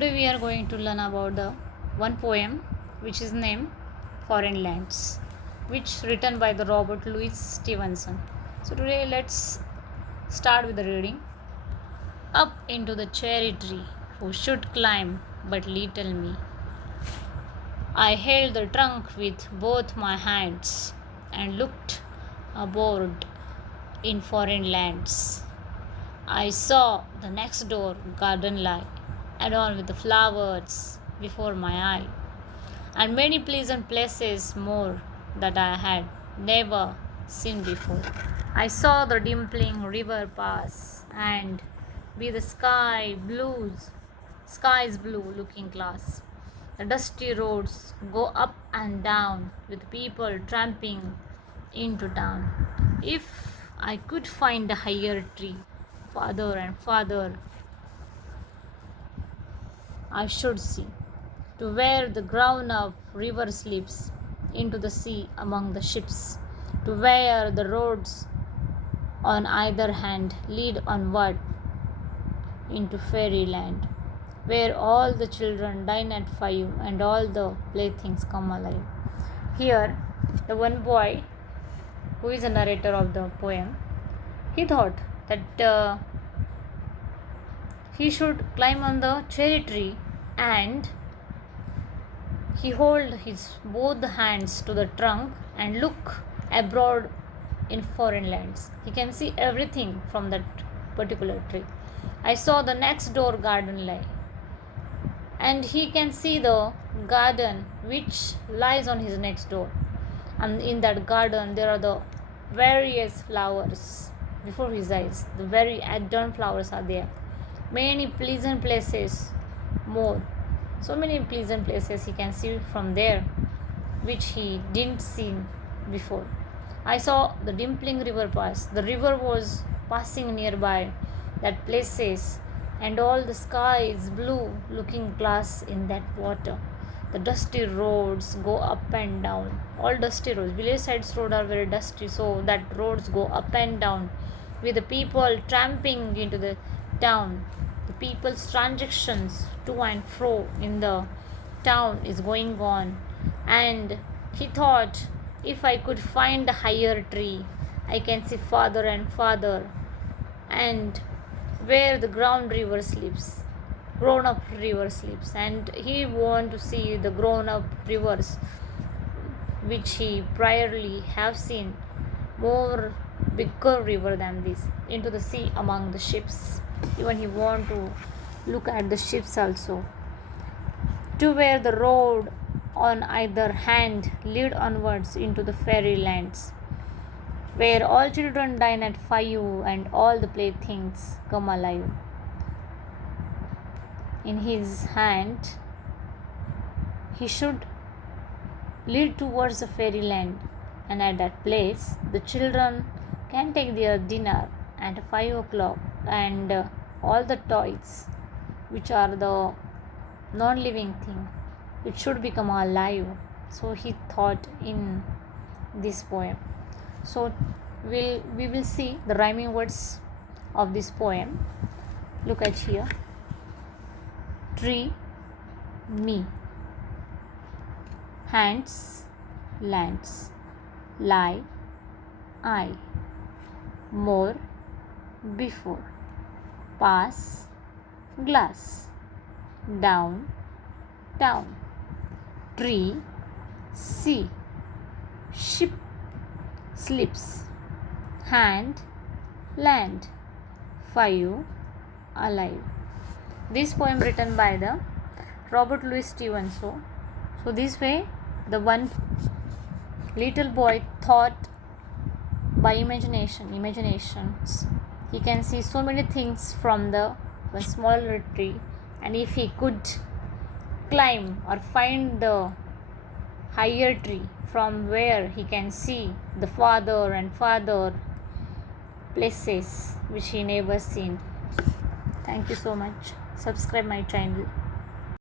Today we are going to learn about the one poem which is named Foreign Lands, which written by the Robert Louis Stevenson. So today let's start with the reading. Up into the cherry tree, who should climb but little me. I held the trunk with both my hands and looked aboard in foreign lands. I saw the next door garden lie, adorned with the flowers before my eye, and many pleasant places more that I had never seen before. I saw the dimpling river pass, and be the sky's blue looking glass. The dusty roads go up and down with people tramping into town. If I could find a higher tree, farther and farther I should see, to where the grown up river slips into the sea among the ships, to where the roads on either hand lead onward into fairyland, where all the children dine at 5 and all the playthings come alive. Here, the one boy, who is a narrator of the poem, he thought that he should climb on the cherry tree, and he hold his both hands to the trunk and look abroad in foreign lands. He can see everything from that particular tree. I saw the next door garden lie, and he can see the garden which lies on his next door, and in that garden there are the various flowers before his eyes. The very adorned flowers are there, many pleasant places more, so many pleasant places he can see from there which he didn't see before. I saw the dimpling river pass. The river was passing nearby that places, and all the sky is blue looking glass in that water. The dusty roads go up and down. All dusty roads. Village sides road are very dusty, so that roads go up and down with the people tramping into the town. The people's transactions to and fro in the town is going on, and he thought, if I could find a higher tree, I can see farther and farther, and where the grown up river sleeps, and he want to see the grown up rivers which he priorly have seen more bigger river than this into the sea among the ships. Even he want to look at the ships also, to where the road on either hand lead onwards into the fairy lands, where all children dine at 5 and all the playthings come alive. In his hand he should lead towards the fairyland, and at that place the children can take their dinner at 5 o'clock, and all the toys which are the non-living thing, it should become alive. So he thought in this poem. So we will see the rhyming words of this poem. Look at here. Tree, me. Hands, lands. Lie, I. More, before. Pass, glass. Down, town. Tree, sea. Ship, slips. Hand, land. 5, alive. This poem written by the Robert Louis Stevenson. So this way the one little boy thought by imaginations he can see so many things from the one small tree, and if he could climb or find the higher tree from where he can see the farther and farther places which he never seen. Thank you so much. Subscribe my channel.